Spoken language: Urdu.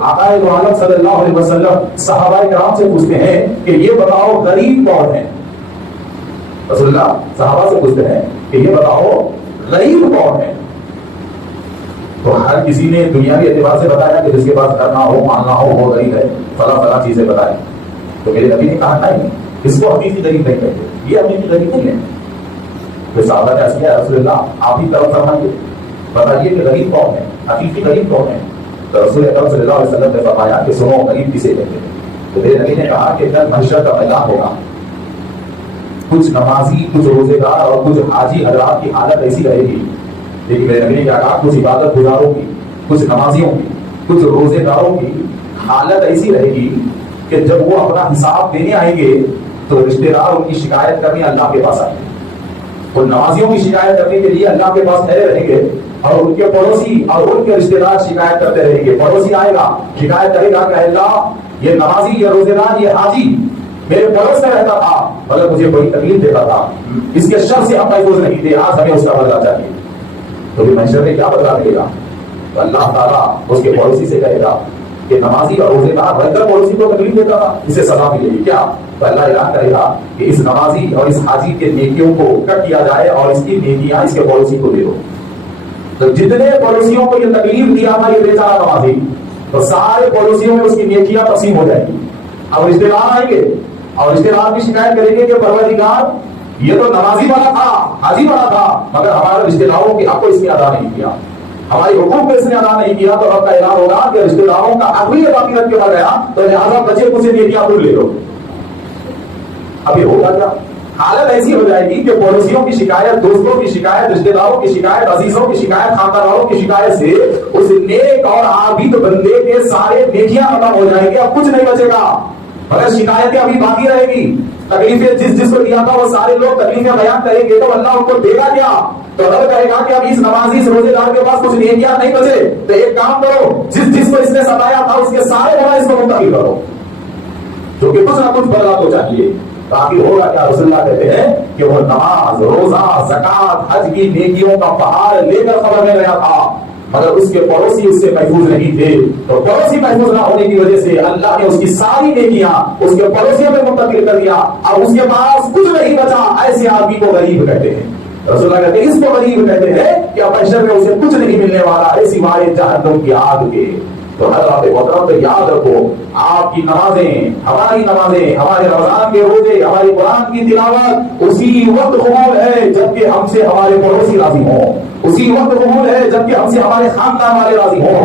آقا دو عالم صلی اللہ علیہ وسلم صحابہ کرام سے پوچھتے ہیں کہ یہ بتاؤ غریب کون ہے؟ رسول اللہ صحابہ سے پوچھتے ہیں کہ یہ بتاؤ غریب کون ہے؟ تو ہر کسی نے دنیاوی اعتبار سے بتایا کہ جس کے پاس گھر نہ ہو مال نہ ہو وہ غریب ہے، فلاں فلاں چیزیں بتائیں. تو میرے نبی نے کہا نہیں، اس کو حقیقی غریب نہیں کہتے، یہ حقیقی غریب نہیں ہے. پھر صحابہ نے عرض کیا رسول اللہ آپ ہی طرف فرمائیے، بتائیے کہ غریب کون ہے، حقیقی غریب کون ہے؟ تو رسول اکرم صلی اللہ علیہ وسلم نے فرمایا کہ سنو غریب کسے کہتے ہیں. تو میرے نبی نے کہا کہ کل محشر کا میدان ہوگا، کچھ نمازی، کچھ روزے دار اور کچھ حاجی حضرات کی حالت ایسی رہے گی. لیکن میرے نبی نے کہا کچھ عبادت گزاروں کی، کچھ نمازیوں کی، کچھ روزے داروں کی حالت ایسی رہے گی کہ جب وہ اپنا حساب دینے آئیں گے تو رشتے دار ان کی شکایت کرنے اللہ کے پاس آئیں گے. اور نمازیوں کی شکایت کرنے کے لیے اللہ کے پاس ٹھہرے رہیں گے، اور ان کے پڑوسی اور ان کے رشتے دار شکایت کرتے رہیں گے. پڑوسی آئے گا شکایت کرے گا کہ اللہ یہ نمازی، یہ روزے دار، یہ حاجی میرے پڑوس میں رہتا تھا مگر مجھے بڑی تکلیف دیتا تھا، اس کے شر سے ہم محفوظ نہیں تھے، آج ہمیں اس کا بدلہ چاہیے. تو پھر محشر میں کیا بدلہ ملے گا؟ تو اللہ تعالیٰ اس کے پڑوسی سے کہے گا کہ نمازی اور روزے دار بن کر پڑوسی کو تکلیف دیتا تھا، اسے سزا ملے گی کیا؟ تو اللہ اعلان کرے گا کہ اس نمازی اور اس حاجی کے نیکیوں کو کٹ کیا جائے اور اس کی نیکیاں اس کے پڑوسی کو دے دو. تو جتنے پڑوسیوں کو یہ تکلیف دیا تھا یہ بیچارہ نمازی، تو سارے پڑوسیوں میں اس کی نیکیاں تقسیم ہو جائیں گی. اب رشتے دار آئیں گے اور رشتے دار بھی شکایت کریں گے کہ پروردگار یہ تو نمازی والا تھا، حاجی والا تھا، مگر ہمارے رشتے داروں کے حق کو اس نے ادا نہیں کیا، ہماری حقوق کو اس نے ادا نہیں کیا. تو رب کا اعلان ہوگا کہ رشتے داروں کا حق بھی باقی رکھ کے بڑھ گیا، تو لہٰذا بچے کچھ نیکیاں بھول لے لو. اب یہ ہوگا کیا؟ حالت ایسی ہو جائے گی کہ پڑوسیوں کی شکایت، دوستوں کی شکایت، رشتے داروں کی شکایت، عزیزوں کی شکایت، خاندان والوں کی شکایت سے اس نیک اور عابد بندے کے سارے نیکیاں ختم ہو جائیں گے، اب کچھ نہیں بچے گا، مگر شکایتیں ابھی باقی رہے گی. تکلیفیں جس کو دیا تھا وہ سارے لوگ تکلیفیں بیان کریں گے تو اللہ ان کو دے گا کیا؟ تو رب کہے گا کہ اب اس نمازی، اس روزے دار کے پاس کچھ نیکیاں نہیں بچے، تو ایک کام کرو، جس کو اس نے ستایا تھا اس کے سارے گناہ اس کو منتقل کرو، جو کہ کچھ نہ کچھ بدلا تو چاہیے. آخر ہوگا کیا؟ رسول اللہ کہتے ہیں کہ وہ نماز، روزہ، زکات، حج کی نیکیوں کا پہاڑ لے کر قبر میں گیا تھا، مگر اس کے پڑوسی اس سے محفوظ نہیں تھے. تو پڑوسی محفوظ نہ ہونے کی وجہ سے اللہ نے اس کی ساری نیکیاں اس کے پڑوسیوں میں منتقل کر دیا. اب اس کے پاس کچھ نہیں بچا. ایسے آدمی کو غریب کہتے ہیں. رسول اللہ کہتے ہیں اس کو غریب کہتے ہیں کہ اب محشر میں اسے کچھ نہیں ملنے والا ہے سوائے جہنم کی آگ کے. تو حضرات محترم تو یاد رکھو، آپ کی نمازیں، ہماری نمازیں، ہمارے رمضان کے روزے، ہماری قرآن کی تلاوت اسی وقت قبول ہے جبکہ ہم سے ہمارے پڑوسی راضی ہوں، اسی وقت قبول ہے جبکہ ہم سے ہمارے خاندان والے راضی ہوں.